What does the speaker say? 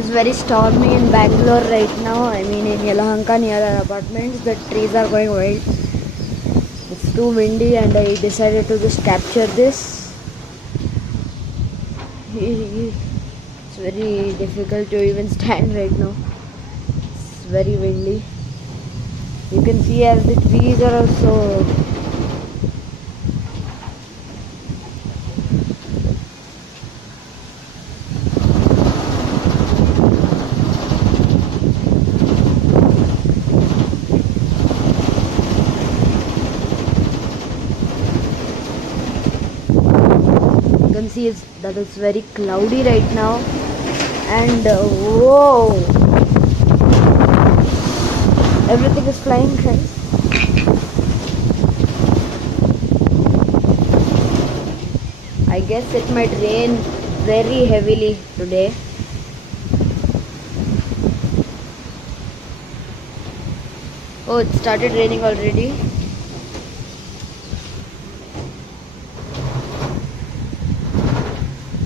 It's very stormy in Bangalore right now. I mean in Yelahanka near our apartments. The trees are going wild. It's too windy and I decided to just capture this. It's very difficult to even stand right now. It's very windy. You can see as the trees are also you can see that it's very cloudy right now and whoa, everything is flying, guys. I guess it might rain very heavily today. Oh, it started raining already.